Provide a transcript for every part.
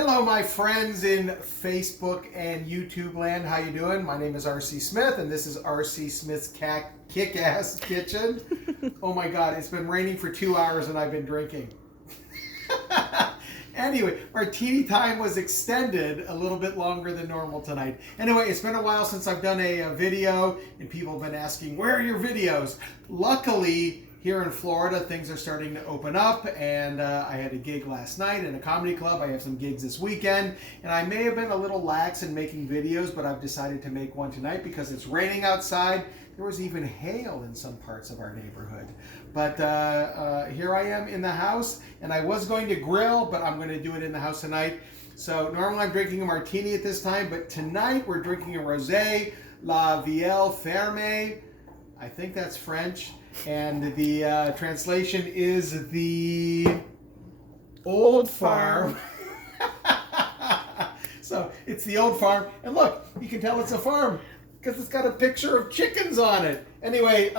Hello, my friends in Facebook and YouTube land. How you doing? My name is R.C. Smith, and this is R.C. Smith's Kick-Ass Kitchen. Oh my God, it's been raining for 2 hours and I've been drinking. Anyway, martini time was extended a little bit longer than normal tonight. Anyway, it's been a while since I've done a video, and people have been asking, where are your videos? Luckily, here in Florida, things are starting to open up, and I had a gig last night in a comedy club. I have some gigs this weekend, and I may have been a little lax in making videos, but I've decided to make one tonight because it's raining outside. There was even hail in some parts of our neighborhood. But here I am in the house, and I was going to grill, but I'm going to do it in the house tonight. So normally I'm drinking a martini at this time, but tonight we're drinking a rosé, La Vielle Ferme. I think that's French. And the translation is the Old Farm. So it's the Old Farm. And look, you can tell it's a farm because it's got a picture of chickens on it. Anyway,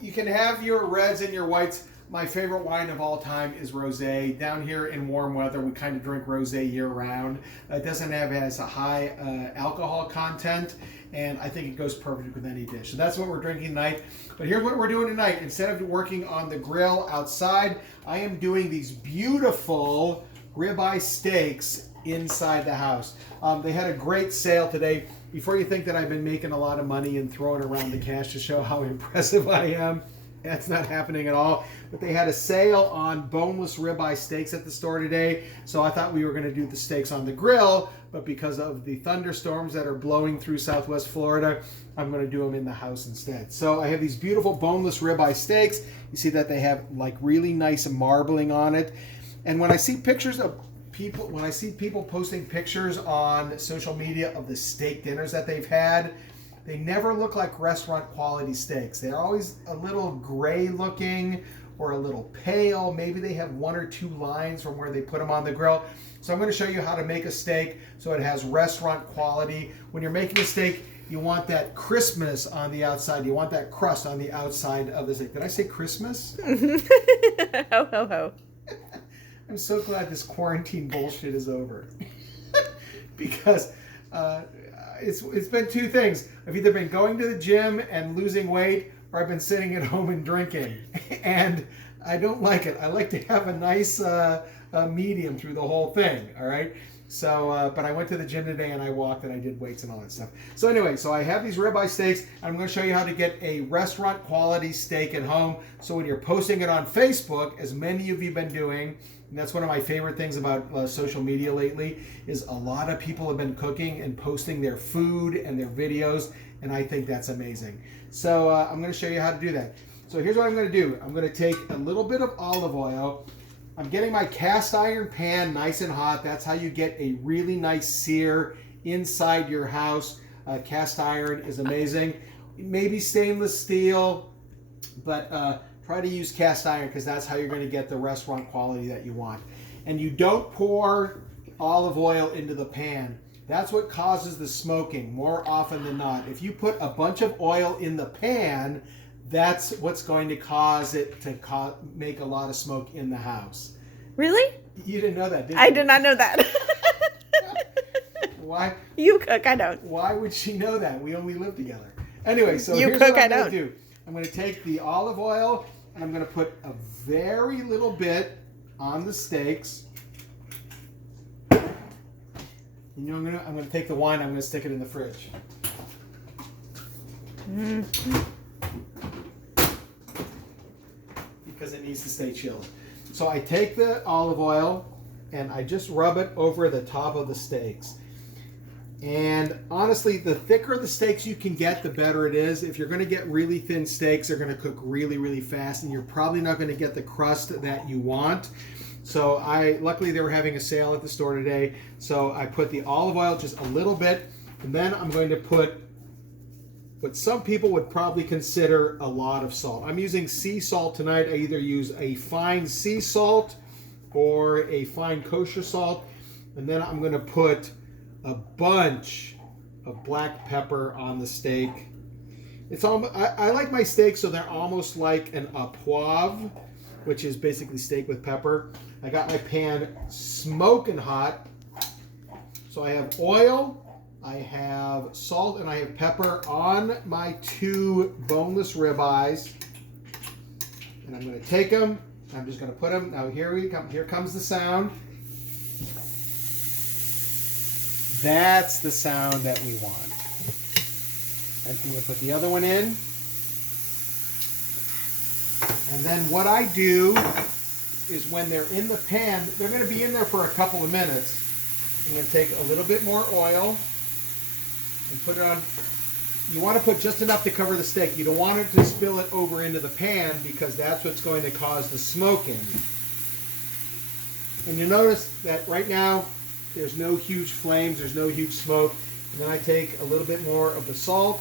you can have your reds and your whites. My favorite wine of all time is rosé. Down here in warm weather, we kind of drink rosé year-round. It doesn't have as a high alcohol content, and I think it goes perfect with any dish. So that's what we're drinking tonight. But here's what we're doing tonight. Instead of working on the grill outside, I am doing these beautiful ribeye steaks inside the house. They had a great sale today. Before you think that I've been making a lot of money and throwing around the cash to show how impressive I am, that's not happening at all. But they had a sale on boneless ribeye steaks at the store today. So I thought we were going to do the steaks on the grill, but because of the thunderstorms that are blowing through Southwest Florida, I'm going to do them in the house instead. So I have these beautiful boneless ribeye steaks. You see that they have like really nice marbling on it. And when I see pictures of people, when I see people posting pictures on social media of the steak dinners that they've had, they never look like restaurant quality steaks. They're always a little gray looking or a little pale. Maybe they have one or two lines from where they put them on the grill. So I'm going to show you how to make a steak so it has restaurant quality. When you're making a steak, you want that crispness on the outside. You want that crust on the outside of the steak. Did I say Christmas? Ho, ho, ho. I'm so glad this quarantine bullshit is over. Because it's been two things. I've either been going to the gym and losing weight, or I've been sitting at home and drinking. And I don't like it. I like to have a nice medium through the whole thing, all right? So, but I went to the gym today and I walked and I did weights and all that stuff. So anyway, so I have these ribeye steaks. I'm going to show you how to get a restaurant quality steak at home. So when you're posting it on Facebook, as many of you have been doing, and that's one of my favorite things about social media lately, is a lot of people have been cooking and posting their food and their videos, and I think that's amazing. So I'm going to show you how to do that. So here's what I'm going to do. I'm going to take a little bit of olive oil. I'm getting my cast iron pan nice and hot. That's how you get a really nice sear inside your house. Cast iron is amazing. Maybe stainless steel, but try to use cast iron because that's how you're going to get the restaurant quality that you want. And you don't pour olive oil into the pan. That's what causes the smoking more often than not. If you put a bunch of oil in the pan, that's what's going to cause it to make a lot of smoke in the house. Really? You didn't know that, did you? I did not know that. Why? You cook, I don't. Why would she know that? We only live together. Anyway, so You here's cook, what I'm I going to don't. do. I'm going to take the olive oil and I'm going to put a very little bit on the steaks. And you know, I'm going to take the wine. I'm going to stick it in the fridge. Because it needs to stay chilled. So I take the olive oil and I just rub it over the top of the steaks. And honestly, the thicker the steaks you can get, the better it is. If you're going to get really thin steaks, they're going to cook really, really fast, and you're probably not going to get the crust that you want. So luckily they were having a sale at the store today. So I put the olive oil just a little bit, and then I'm going to put what some people would probably consider a lot of salt. I'm using sea salt tonight. I either use a fine sea salt or a fine kosher salt. And then I'm going to put a bunch of black pepper on the steak. It's almost, I like my steaks so they're almost like an au poivre. which is basically steak with pepper. I got my pan smoking hot. So I have oil, I have salt, and I have pepper on my 2 boneless ribeyes. And I'm going to take them. I'm just going to put them. Now here comes the sound. That's the sound that we want. I'm going to put the other one in. And then what I do is when they're in the pan, they're going to be in there for a couple of minutes. I'm going to take a little bit more oil and put it on. You want to put just enough to cover the steak. You don't want it to spill it over into the pan because that's what's going to cause the smoking. And you'll notice that right now there's no huge flames, there's no huge smoke. And then I take a little bit more of the salt.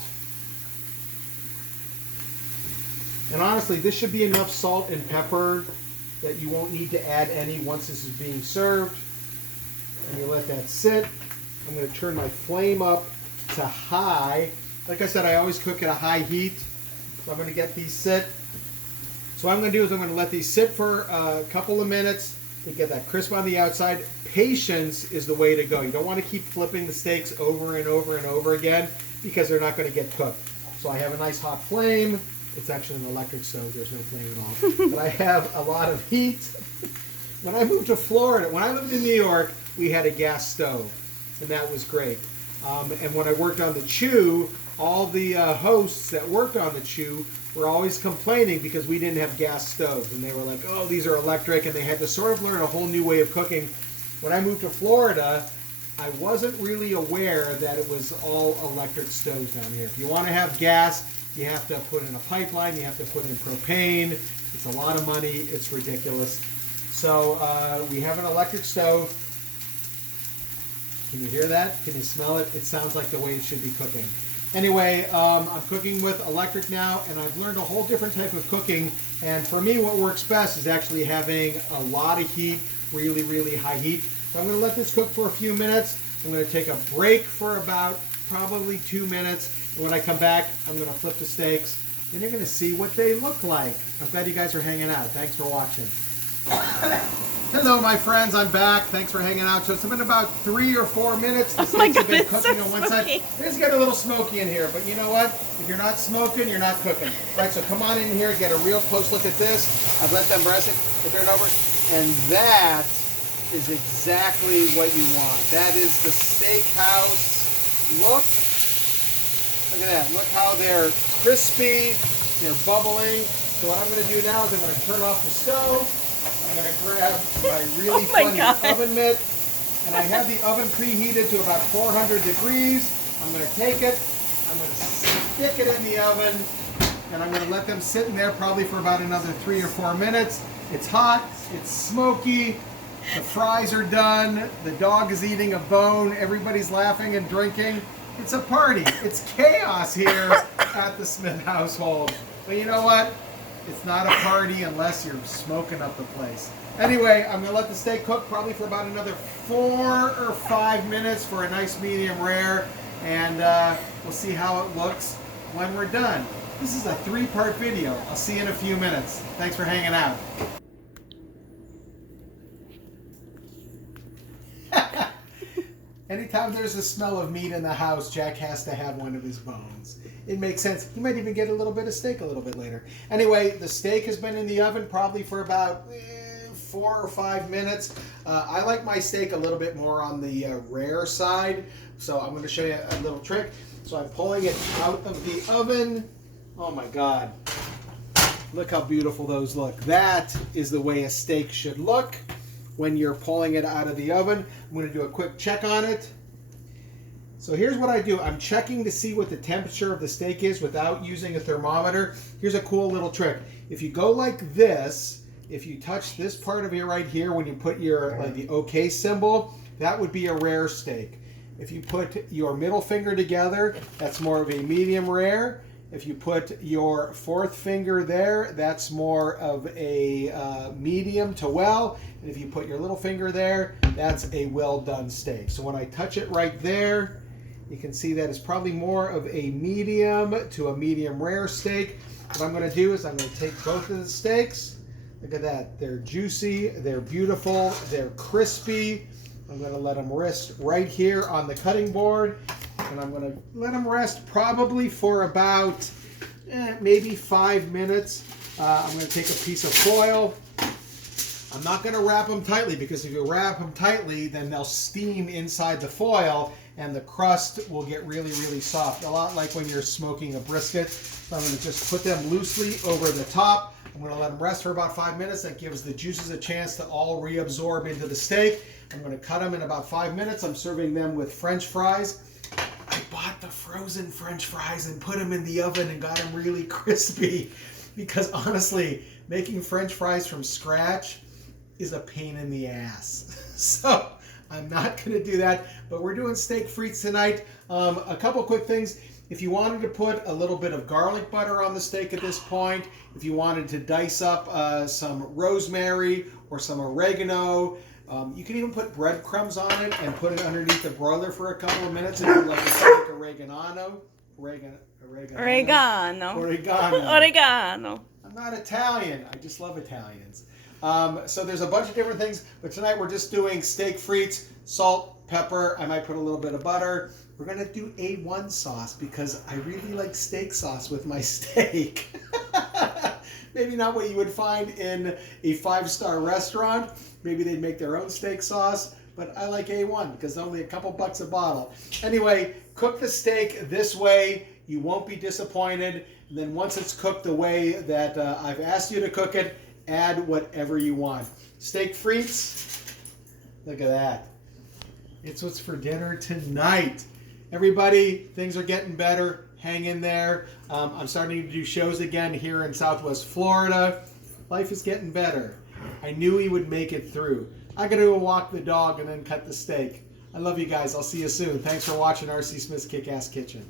And honestly, this should be enough salt and pepper that you won't need to add any once this is being served. And you let that sit. I'm going to turn my flame up to high. Like I said, I always cook at a high heat. So I'm going to get these sit. So what I'm going to do is I'm going to let these sit for a couple of minutes to get that crisp on the outside. Patience is the way to go. You don't want to keep flipping the steaks over and over and over again because they're not going to get cooked. So I have a nice hot flame. It's actually an electric stove. There's no flame at all. But I have a lot of heat. When I moved to Florida, when I lived in New York, we had a gas stove, and that was great. And when I worked on the Chew, all the hosts that worked on the Chew were always complaining because we didn't have gas stoves. And they were like, oh, these are electric, and they had to sort of learn a whole new way of cooking. When I moved to Florida, I wasn't really aware that it was all electric stoves down here. If you want to have gas, you have to put in a pipeline, you have to put in propane. It's a lot of money, it's ridiculous. So we have an electric stove. Can you hear that? Can you smell it? It sounds like the way it should be cooking. Anyway, I'm cooking with electric now, and I've learned a whole different type of cooking. And for me, what works best is actually having a lot of heat, really, really high heat. So I'm going to let this cook for a few minutes. I'm going to take a break for about probably 2 minutes. And when I come back, I'm going to flip the steaks, and you're going to see what they look like. I'm glad you guys are hanging out. Thanks for watching. Hello, my friends. I'm back. Thanks for hanging out. So it's been about 3 or 4 minutes. The steaks have been cooking on one side. It's getting a little smoky in here, but you know what? If you're not smoking, you're not cooking. Right, so come on in here, get a real close look at this. I've let them rest it, turn it over, and that is exactly what you want. That is the steakhouse look. Look at that. Look how they're crispy, they're bubbling. So what I'm going to do now is I'm going to turn off the stove. I'm going to grab my really funny oven mitt, and I have the oven preheated to about 400 degrees. I'm going to take it, I'm going to stick it in the oven, and I'm going to let them sit in there probably for about another 3 or 4 minutes. It's hot, it's smoky, the fries are done, the dog is eating a bone, everybody's laughing and drinking. It's a party. It's chaos here at the Smith household. But you know what? It's not a party unless you're smoking up the place. Anyway, I'm going to let the steak cook probably for about another 4 or 5 minutes for a nice medium rare. And we'll see how it looks when we're done. This is a 3-part video. I'll see you in a few minutes. Thanks for hanging out. Anytime there's a smell of meat in the house, Jack has to have one of his bones. It makes sense. He might even get a little bit of steak a little bit later. Anyway, the steak has been in the oven probably for about 4 or 5 minutes. I like my steak a little bit more on the rare side, so I'm going to show you a little trick. So I'm pulling it out of the oven. Oh my God. Look how beautiful those look. That is the way a steak should look when you're pulling it out of the oven. I'm going to do a quick check on it. So here's what I do. I'm checking to see what the temperature of the steak is without using a thermometer. Here's a cool little trick. If you go like this, if you touch this part of here right here when you put your the OK symbol, that would be a rare steak. If you put your middle finger together, that's more of a medium rare. If you put your 4th finger there, that's more of a medium to well. And if you put your little finger there, that's a well done steak. So when I touch it right there, you can see that it's probably more of a medium to a medium rare steak. What I'm going to do is I'm going to take both of the steaks, Look at that. They're juicy, they're beautiful, they're crispy. I'm going to let them rest right here on the cutting board. And I'm going to let them rest probably for about maybe 5 minutes. I'm going to take a piece of foil. I'm not going to wrap them tightly, because if you wrap them tightly, then they'll steam inside the foil and the crust will get really, really soft. A lot like when you're smoking a brisket. So I'm going to just put them loosely over the top. I'm going to let them rest for about 5 minutes. That gives the juices a chance to all reabsorb into the steak. I'm going to cut them in about 5 minutes. I'm serving them with French fries. I bought the frozen French fries and put them in the oven and got them really crispy. Because honestly, making French fries from scratch is a pain in the ass. So I'm not going to do that, but we're doing steak frites tonight. A couple quick things. If you wanted to put a little bit of garlic butter on the steak at this point, if you wanted to dice up some rosemary or some oregano, you can even put breadcrumbs on it and put it underneath the broiler for a couple of minutes and do like a oregano. I'm not Italian. I just love Italians. So there's a bunch of different things, but tonight we're just doing steak frites, salt, pepper. I might put a little bit of butter. We're going to do A1 sauce because I really like steak sauce with my steak. Maybe not what you would find in a 5-star restaurant. Maybe they'd make their own steak sauce, but I like A1 because it's only a couple bucks a bottle. Anyway, cook the steak this way. You won't be disappointed. And then once it's cooked the way that I've asked you to cook it, add whatever you want. Steak frites, look at that. It's what's for dinner tonight. Everybody, things are getting better. Hang in there. I'm starting to do shows again here in Southwest Florida. Life is getting better. I knew he would make it through. I gotta go walk the dog and then cut the steak. I love you guys. I'll see you soon. Thanks for watching R.C. Smith's Kick-Ass Kitchen.